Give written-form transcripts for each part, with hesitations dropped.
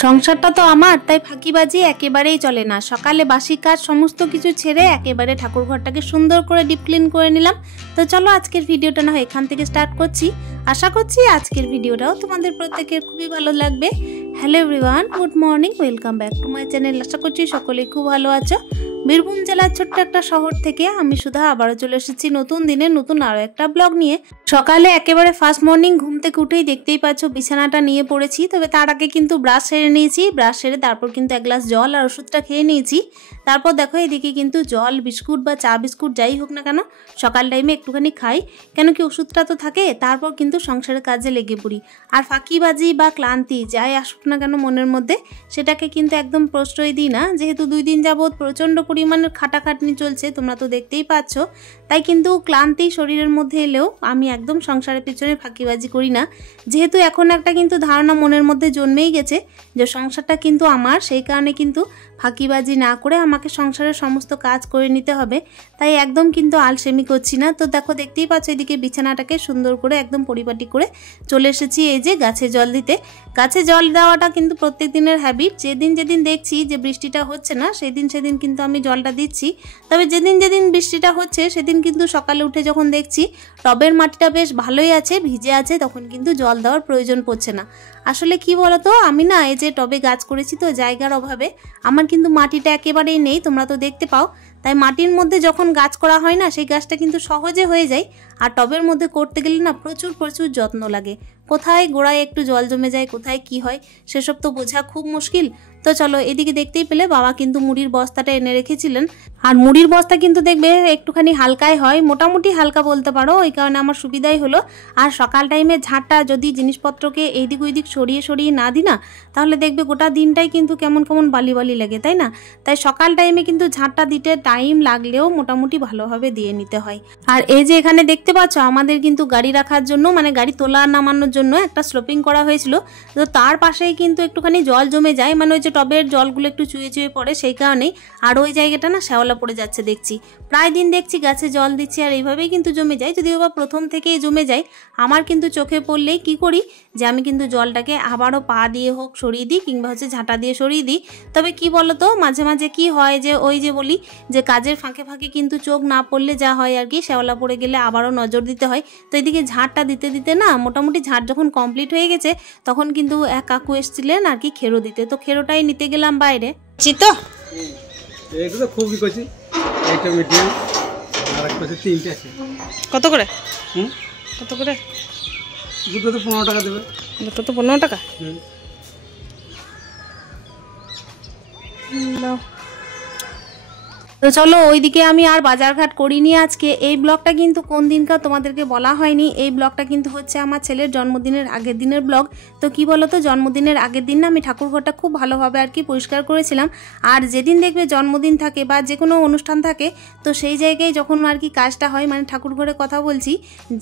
সংসারটা তো আমার, তাই ফাঁকিবাজি একেবারেই চলে না। সকালে বাসি কাজ সমস্ত কিছু ছেড়ে একেবারে ঠাকুর ঘরটাকে সুন্দর করে ডিপ ক্লিন করে নিলাম। তো চলো আজকের ভিডিওটা না হয় এখান থেকে স্টার্ট করছি। আশা করছি আজকের ভিডিওটাও তোমাদের প্রত্যেকের খুবই ভালো লাগবে। Hello everyone, good morning, welcome back to my channel. আশা করছি সকলেই খুব ভালো আছো। বীরভূম জেলার ছোট্ট একটা শহর থেকে আমি সুধা আবারও চলে এসেছি নতুন দিনে নতুন আরও একটা ব্লগ নিয়ে। সকালে একেবারে ফার্স্ট মর্নিং ঘুম থেকে উঠেই দেখতেই পাচ্ছ বিছানাটা নিয়ে পড়েছি। তবে তার আগে কিন্তু ব্রাশ সেরে নিয়েছি। ব্রাশ সেরে তারপর কিন্তু এক গ্লাস জল আর ওষুধটা খেয়ে নিয়েছি। তারপর দেখো এদিকে কিন্তু জল বিস্কুট বা চা বিস্কুট যাই হোক না কেন সকাল টাইমে একটুখানি খাই, কেন কি ওষুধটা তো থাকে। তারপর কিন্তু সংসারের কাজে লেগে পড়ি। আর ফাঁকিবাজি বা ক্লান্তি যাই আসুক না কেন মনের মধ্যে, সেটাকে কিন্তু একদম প্রশ্রয় দিই না। যেহেতু 2 দিন যাবৎ প্রচণ্ড পরিমাণের খাটাখাটনি চলছে, তোমরা তো দেখতেই পাচ্ছ। তাই কিন্তু ক্লান্তি শরীরের মধ্যে এলেও আমি একদম সংসারের পিছনে ফাঁকিবাজি করি না। যেহেতু এখন একটা কিন্তু ধারণা মনের মধ্যে জন্মেই গেছে যে সংসারটা কিন্তু আমার, সেই কারণে কিন্তু ফাঁকিবাজি না করে আমাকে সংসারের সমস্ত কাজ করে নিতে হবে। তাই একদম কিন্তু আলসেমি করছি না। তো দেখো দেখতেই পাচ্ছ এদিকে বিছানাটাকে সুন্দর করে একদম পরিপাটি করে চলে এসেছি এই যে গাছে জল দিতে। গাছে জল দেওয়াটা কিন্তু প্রত্যেক দিনের হ্যাবিট। যেদিন দেখছি যে বৃষ্টিটা হচ্ছে না সেদিন কিন্তু আমি জলটা দিচ্ছি। তবে যেদিন বৃষ্টিটা হচ্ছে সেদিন কিন্তু সকালে উঠে যখন দেখছি টবের মাটিটা বেশ ভালোই আছে, ভিজে আছে, তখন কিন্তু জল দেওয়ার প্রয়োজন পড়ছে না। আসলে কি বলতো, আমি না এই যে টবে গাছ করেছি তো জায়গার অভাবে আমার কিন্তু মাটিটা একেবারেই নেই, তোমরা তো দেখতে পাও। তাই মাটির মধ্যে যখন গাছ করা হয় না সেই গাছটা কিন্তু সহজে হয়ে যায়। আর টবের মধ্যে করতে গেলে না প্রচুর যত্ন লাগে। কোথায় গোড়ায় একটু জল জমে যায়, কোথায় কি হয় সেসব তো বোঝা খুব মুশকিল। তো চলো এদিকে দেখতেই পেলে বাবা কিন্তু মুড়ির বস্তাটা এনে রেখেছিলেন। আর মুড়ির বস্তা কিন্তু দেখবে একটুখানি হালকাই হয়, মোটামুটি হালকা বলতে পারো, ওই কারণে আমার সুবিধাই হলো। আর সকাল টাইমে ঝাঁটটা যদি জিনিসপত্রকে এইদিক ওইদিক সরিয়ে না দিই না, তাহলে দেখবে গোটা দিনটাই কিন্তু কেমন বালি লাগে, তাই না? তাই সকাল টাইমে কিন্তু ঝাঁটটা দিতে টাইম লাগলেও মোটামুটি ভালোভাবে দিয়ে নিতে হয়। আর এই যে এখানে দেখতে পাচ্ছ আমাদের কিন্তু গাড়ি রাখার জন্য, মানে গাড়ি তোলা নামানোর জন্য একটা স্লোপিং করা হয়েছিল। তো তার পাশেই কিন্তু একটুখানি জল জমে যায়, মানে ওই যে টবের জলগুলো একটু চুয়ে পড়ে, সেই কারণেই। আর ওই জায়গাটা না শ্যাওলা পড়ে যাচ্ছে দেখছি। প্রায় দিন দেখছি গাছে জল দিচ্ছি আর এইভাবেই কিন্তু জমে যায়। যদিও বা প্রথম থেকেই জমে যায়, আমার কিন্তু চোখে পড়লেই কি করি যে আমি কিন্তু জলটাকে আবারও পা দিয়ে হোক সরিয়ে দিই, কিংবা হচ্ছে ঝাঁটা দিয়ে সরিয়ে দিই। তবে কি বলতো, মাঝে মাঝে কি হয় যে ওই যে বলি যে কাজের ফাঁকে কিন্তু চোখ না পড়লে যা হয় আর কি, শ্যাওলা পড়ে গেলে আবারও নজর দিতে হয়। তো এদিকে ঝাঁটটা দিতে না মোটামুটি ঝাঁট যখন কমপ্লিট হয়ে গেছে তখন কিন্তু এক কাকু এসেছিলেন আর কি খেরো দিতে। তো খেরোটাই নিতে গেলাম বাইরে। তো এগুলো খুবই কচি, একটা মিডিয়াম আর একটা আছে, 3টে আছে। কত করে? কত করে? দুটো তো 15 টাকা দেবে। দুটো তো 15 টাকা। তো চলো ওইদিকে আমি আর বাজারঘাট করিনি আজকে। এই ব্লগটা কিন্তু কোন দিনকার তোমাদেরকে বলা হয়নি। এই ব্লগটা কিন্তু হচ্ছে আমার ছেলের জন্মদিনের আগের দিনের ব্লগ। তো কি বলতো, জন্মদিনের আগের দিন না আমি ঠাকুরঘরটা খুব ভালোভাবে আর কি পরিষ্কার করেছিলাম। আর যেদিন দেখবে জন্মদিন থাকে বা যে কোনো অনুষ্ঠান থাকে, তো সেই জায়গায় যখন আর কি কাজটা হয়, মানে ঠাকুরঘরের কথা বলছি,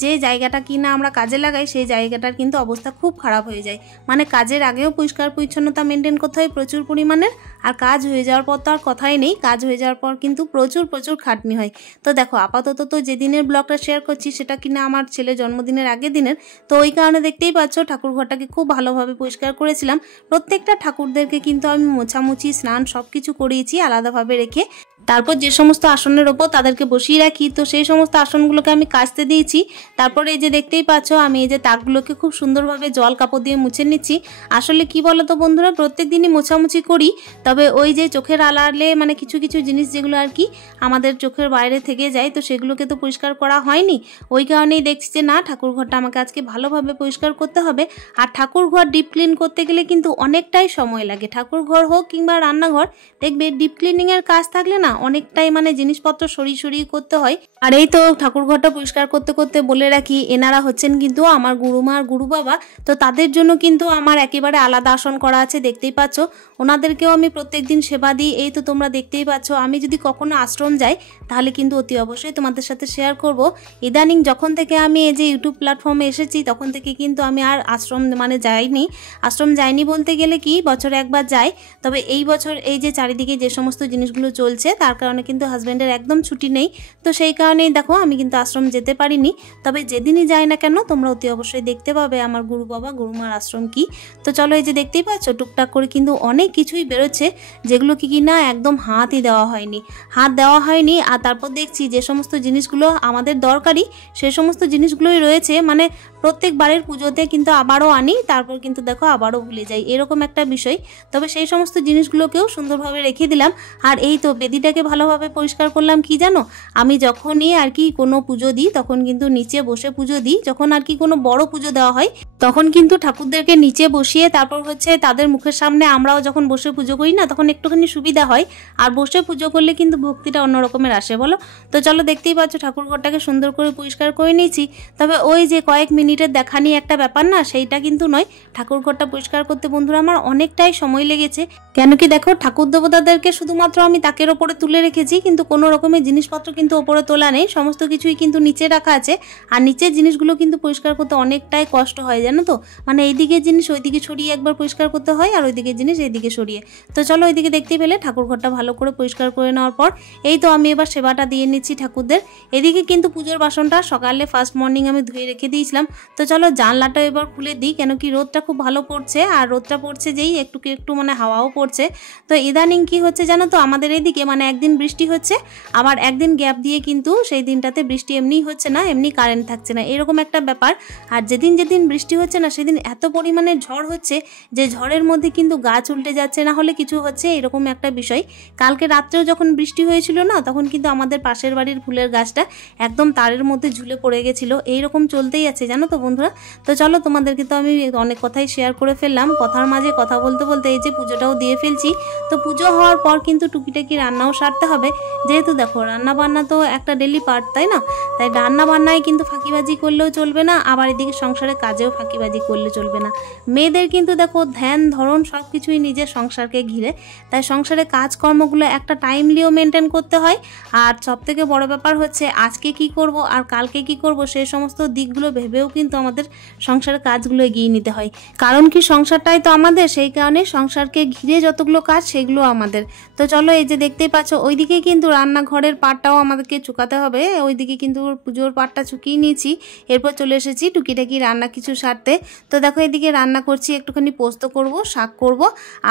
যে জায়গাটা কি না আমরা কাজে লাগাই সেই জায়গাটার কিন্তু অবস্থা খুব খারাপ হয়ে যায়। মানে কাজের আগেও পরিষ্কার পরিচ্ছন্নতা মেনটেন করতে হয় প্রচুর পরিমাণের, আর কাজ হয়ে যাওয়ার পর তো আর কথাই নেই। কাজ হয়ে যাওয়ার পর কিন্তু প্রচুর খাটনি হয়। তো দেখো আপাতত তো যেদিনের ব্লগটা শেয়ার করছি সেটা কিনা আমার ছেলে জন্মদিনের আগের দিনের। তো ওই কারণে দেখতেই পাচ্ছ ঠাকুর ঘরটাকে খুব ভালোভাবে পরিষ্কার করেছিলাম। প্রত্যেকটা ঠাকুরদেরকে কিন্তু আমি মোছামুছি স্নান সব কিছু করিয়েছি আলাদাভাবে রেখে। তারপর যে সমস্ত আসনের ওপর তাদেরকে বসিয়ে রাখি, তো সেই সমস্ত আসনগুলোকে আমি কাচতে দিয়েছি। তারপরে এই যে দেখতেই পাচ্ছ আমি এই যে তাকগুলোকে খুব সুন্দরভাবে জল কাপড় দিয়ে মুছে নিচ্ছি। আসলে কি বলতো বন্ধুরা, প্রত্যেক দিনই মোছামুছি করি, তবে ওই যে চোখের আড়ালে মানে কিছু জিনিস যেগুলো আর কি আমাদের চোখের বাইরে থেকে যায়, তো সেগুলোকে তো পরিষ্কার করা হয়নি। ওই কারণেই দেখছি যে না, ঠাকুর ঘরটা আমাকে আজকে ভালোভাবে পরিষ্কার করতে হবে। আর ঠাকুর ঘর ডিপ ক্লিন করতে গেলে কিন্তু অনেকটাই সময় লাগে। ঠাকুর ঘর হোক কিংবা রান্নাঘর, দেখবে ডিপ ক্লিনিংয়ের কাজ থাকলে না অনেকটাই মানে জিনিসপত্র সরিয়ে করতে হয়। আর এই তো ঠাকুর ঘরটা পরিষ্কার করতে বলে রাখি, এনারা হচ্ছেন কিন্তু আমার গুরুমা আর গুরু বাবা। তো তাদের জন্য কিন্তু আমার একেবারে আলাদা আসন করা আছে, দেখতেই পাচ্ছ। ওনাদেরকেও আমি প্রত্যেক দিন সেবা দিই। এই তো তোমরা দেখতেই পাচ্ছ। আমি যদি কখনো আশ্রম যাই তাহলে কিন্তু অতি অবশ্যই তোমাদের সাথে শেয়ার করব। ইদানিং যখন থেকে আমি এই যে ইউটিউব প্ল্যাটফর্মে এসেছি তখন থেকে কিন্তু আমি আর আশ্রম যাইনি বলতে গেলে কি বছরে একবার যাই। তবে এই বছর এই যে চারিদিকে যে সমস্ত জিনিসগুলো চলছে তার কারণে কিন্তু হাজব্যান্ডের একদম ছুটি নেই। তো সেই কারণেই দেখো আমি কিন্তু আশ্রম যেতে পারিনি। তবে যেদিনই যাই না কেন তোমরা অতি অবশ্যই দেখতে পাবে আমার গুরু বাবা গুরুমার আশ্রম কি। তো চলো এই যে দেখতেই পাচ্ছ টুকটাক করে কিন্তু অনেক কিছুই বেরোচ্ছে, যেগুলো কি না একদম হাতই দেওয়া হয়নি। আর তারপর দেখছি যে সমস্ত জিনিসগুলো আমাদের দরকারি সে সমস্ত জিনিসগুলোই রয়েছে, মানে প্রত্যেকবারের পুজোতে কিন্তু আবারও আনি, তারপর কিন্তু দেখো আবারও ভুলে যাই, এরকম একটা বিষয়। তবে সেই সমস্ত জিনিসগুলোকেও সুন্দরভাবে রেখে দিলাম। আর এই তো বেদিটাকে ভালোভাবে পরিষ্কার করলাম। কি জানো, আমি যখনই আর কি কোনো পুজো দিই তখন কিন্তু নিচে বসে পুজো দিই। যখন আর কি কোনো বড় পুজো দেওয়া হয় তখন কিন্তু ঠাকুরদেরকে নিচে বসিয়ে তারপর হচ্ছে তাদের মুখের সামনে আমরাও যখন বসে পুজো করি না তখন একটুখানি সুবিধা হয়। আর বসে পুজো করলে কিন্তু ভক্তিটা অন্য রকমের আসে, বলো। তো চলো দেখতেই পাচ্ছ ঠাকুর ঘরটাকে সুন্দর করে পরিষ্কার করে নিয়েছি। তবে ওই যে কয়েক মিনিটের দেখানি একটা ব্যাপার না, সেইটা কিন্তু নয়। ঠাকুর ঘরটা পরিষ্কার করতে বন্ধুরা আমার অনেকটাই সময় লেগেছে। কেন কি দেখো ঠাকুর দেবতাদেরকে শুধুমাত্র আমি তাকের ওপরে তুলে রেখেছি, কিন্তু কোনো রকমের জিনিসপত্র কিন্তু ওপরে তোলা নেই, সমস্ত কিছুই কিন্তু নিচে রাখা আছে। আর নিচের জিনিসগুলো কিন্তু পরিষ্কার করতে অনেকটাই কষ্ট হয় জানো তো, মানে এইদিকে জিনিস ওইদিকে ছড়িয়ে একবার পরিষ্কার করতে হয় আর ওইদিকে জিনিস এইদিকে সরিয়ে। তো চলো ওইদিকে দেখতেই পেলে ঠাকুর ঘরটা ভালো করে পরিষ্কার করে নেওয়ার পর এই তো আমি এবার সেবাটা দিয়ে নিচ্ছি ঠাকুরদের। এদিকে কিন্তু পুজোর বাসনটা সকালে ফার্স্ট মর্নিং আমি ধুয়ে রেখে দিয়েছিলাম। তো চলো জানলাটা এবার খুলে দিই, কেন কি রোদটা খুব ভালো পড়ছে, আর রোদটা পড়ছে যেই একটু মানে হাওয়াও পড়ছে। তো ইদানিং কি হচ্ছে জানো তো, আমাদের এদিকে মানে একদিন বৃষ্টি হচ্ছে আবার একদিন গ্যাপ দিয়ে কিন্তু সেই দিনটাতে বৃষ্টি এমনিই হচ্ছে না, এমনি কারেন্ট থাকছে না, এরকম একটা ব্যাপার। আর যেদিন বৃষ্টি হচ্ছে না সেদিন এত পরিমাণে ঝড় হচ্ছে যে ঝড়ের মধ্যে কিন্তু গাছ উল্টে যাচ্ছে, না হলে কিছু হচ্ছে, এরকম একটা বিষয়। কালকে রাত্রেও যখন বৃষ্টি হয়েছিল না তখন কিন্তু আমাদের পাশের বাড়ির ফুলের গাছটা একদম তারের মধ্যে ঝুলে পড়ে গেছিলো। এইরকম চলতেই আছে জানো তো বন্ধুরা। তো চলো তোমাদেরকে তো আমি অনেক কথাই শেয়ার করে ফেললাম, কথার মাঝে কথা বলতে বলতে এই যে পুজোটাও দিয়ে ফেলছি। তো পুজো হওয়ার পর কিন্তু টুকিটাকি রান্নাও সারতে হবে, যেহেতু দেখো রান্না বান্না তো একটা ডেলি পার্ট, তাই না? তাই রান্না বান্নায় কিন্তু ফাঁকিবাজি করলেও চলবে না, আবার এদিকে সংসারের কাজেও ফাঁকিবাজি করলে চলবে না। মেয়েদের কিন্তু দেখো ধ্যান ধরন সব কিছুই নিজের সংসারকে ঘিরে, তাই সংসারে কাজকর্মগুলো একটা টাইমলিও মেনটেন করতে হয়। আর সব থেকে বড় ব্যাপার হচ্ছে আজকে কি করব আর কালকে কি করব সেই সমস্ত দিকগুলো ভেবেও কিন্তু আমাদের সংসারের কাজগুলো এগিয়ে নিতে হয়। কারণ কি সংসারটাই তো আমাদের, সেই কারণে সংসারকে ঘিরে যতগুলো কাজ সেগুলো আমাদের। তো চলো এই যে দেখতেই পাচ্ছ ওইদিকে কিন্তু রান্নাঘরের পাটটাও আমাদেরকে চুকাতে হবে, ওইদিকে কিন্তু পুজোর পাটটা চুকিয়ে নিয়েছি। এরপর চলে এসেছি টুকিটাকি রান্না কিছু সারতে। তো দেখো এদিকে রান্না করছি, একটুখানি পোস্ত করব, শাক করব,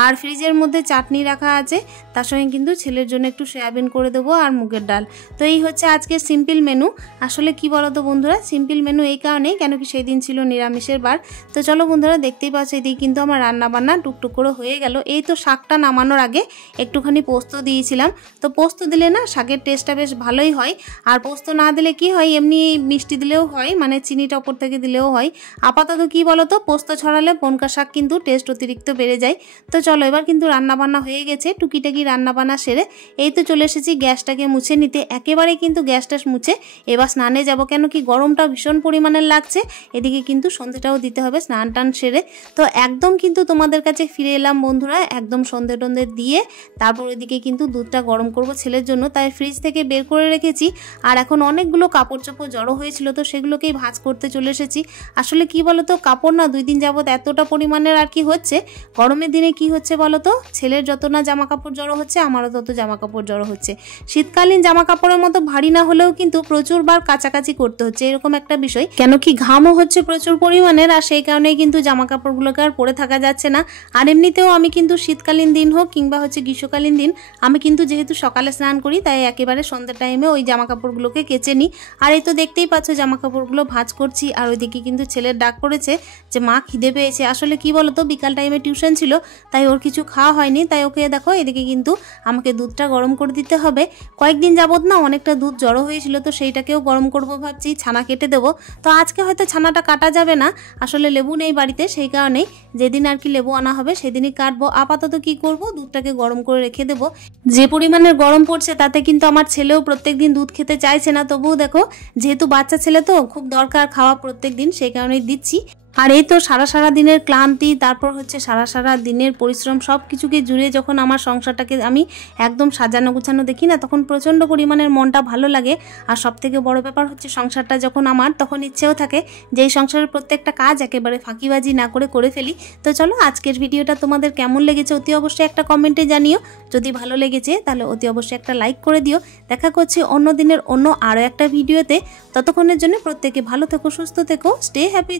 আর ফ্রিজের মধ্যে চাটনি রাখা আছে, তার সঙ্গে কিন্তু ছেলের জন্য একটু সয়াবিন করে দেবো আর মুগের ডাল। তো এই হচ্ছে আজকের সিম্পল মেনু। আসলে কি বলো তো বন্ধুরা, সিম্পল মেনু এই কারণেই কেন কি সেই দিন ছিল নিরামিষের বার। তো চলো বন্ধুরা দেখতেই পাচ্ছ এদিকে কিন্তু আমার রান্না বান্না টুকটুক করে হয়ে গেল। এই তো শাকটা নামানোর আগে একটুখানি পোস্ত দিয়েছিলাম। তো পোস্ত দিলে না শাকের টেস্টটা বেশ ভালোই হয়, আর পোস্ত না দিলে কি হয় এমনি মিষ্টি দিলেও হয়, মানে চিনিটা ওপর থেকে দিলেও হয়। আপাতত কি বলো তো পোস্ত ছড়ালে বনকা শাক কিন্তু টেস্ট অতিরিক্ত বেড়ে যায়। তো চলো এবার কিন্তু রান্নাবান্না হয়ে গেছে, টুকিটাকি রান্নাবান্না সেরে এই তো চলে এসেছি গ্যাসটাকে মুছে নিতে। একেবারে কিন্তু গ্যাসটা মুছে এবার স্নানে যাব, কেন কি গরমটা ভীষণ পরিমাণের লাগছে। এদিকে কিন্তু সন্ধ্যেটাও দিতে হবে স্নান টান সেরে। তো একদম কিন্তু তোমাদের কাছে ফিরে এলাম বন্ধুরা, একদম সন্ধ্যে টন্ধে দিয়ে তারপর এদিকে কিন্তু দুধটা গরম করব ছেলের জন্য, তাই ফ্রিজ থেকে বের করে রেখেছি। আর এখন অনেকগুলো কাপড় চোপড় জড়ো হয়েছিল, তো সেগুলোকেই ভাঁজ করতে চলে এসেছি। আসলে কি বলতো কাপড় না 2 দিন যাবত এতটা পরিমাণের আর কি হচ্ছে, গরমের দিনে কি হচ্ছে বলতো, ছেলের যত না জামা কাপড় জড়ো হচ্ছে আমারও তত জামা কাপড় জড়ো হচ্ছে। শীতকালীন জামা কাপড়ের মতো ভারী না হলেও কিন্তু প্রচুর বার কাছাকাছি করতে হচ্ছে, এরকম একটা বিষয়। কেন কি ঘামও হচ্ছে প্রচুর পরিমাণের, আর সেই কারণেই কিন্তু জামা কাপড়গুলোকে আর পরে থাকা যাচ্ছে না। আর এমনিতেও আমি কিন্তু শীতকালীন দিন হোক কিংবা হচ্ছে গ্রীষ্মকালীন দিন আমি কিন্তু যেহেতু সকালে স্নান করি তাই একেবারে সন্ধ্যা টাইমে ওই জামা কাপড়গুলোকে কেচে নিই। আর এই তো দেখতেই পাচ্ছ জামা কাপড়গুলো ভাঁজ করছি। আর ওইদিকে কিন্তু ছেলের ডাক পড়েছে যে মা খিদে পেয়েছে। আসলে কি বলতো বিকাল টাইমে টিউশন ছিল তাই ওর কিছু খাওয়া হয়নি, তাই ওকে দেখো এদিকে কিন্তু আমাকে দুধটা গরম করে দিতে হবে। কয়েকদিন যাবত না অনেকটা দুধ জড়ো হয়েছিল, তো সেইটাকেও গরম করবো ভাবছি, ছানা কেটে দেবো। তো আজকে হয়তো ছানাটা কাটা যাবে না, আসলে লেবু নেই বাড়িতে, সেই কারণেই যেদিন আর কি লেবু আনা হবে সেদিনই কাটবো। আপাতত কি করব দুধটাকে গরম করে রেখে দেবো। যে পরিমাণের গরম পড়ছে তাতে কিন্তু আমার ছেলেও প্রত্যেকদিন দুধ খেতে চাইছে না, তবুও দেখো যেহেতু বাচ্চা ছেলে তো খুব দরকার খাওয়া প্রত্যেক দিন, সেই কারণেই দিচ্ছি। আর এই তো সারা দিনের ক্লান্তি, তারপর হচ্ছে সারা দিনের পরিশ্রম সব কিছুকে জুড়ে যখন আমার সংসারটাকে আমি একদম সাজানো গুছানো দেখি না, তখন প্রচণ্ড পরিমাণের মনটা ভালো লাগে। আর সবথেকে বড় ব্যাপার হচ্ছে সংসারটা যখন আমার, তখন ইচ্ছেও থাকে যে এই সংসারের প্রত্যেকটা কাজ একেবারে ফাঁকিবাজি না করে ফেলি। তো চলো আজকের ভিডিওটা তোমাদের কেমন লেগেছে অতি অবশ্যই একটা কমেন্টে জানিও। যদি ভালো লেগেছে তাহলে অতি অবশ্যই একটা লাইক করে দিও। দেখা করছি অন্য দিনের অন্য আরও একটা ভিডিওতে। ততক্ষণের জন্য প্রত্যেকে ভালো থেকো, সুস্থ থেকো, স্টে হ্যাপি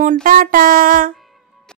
মন, টাটা।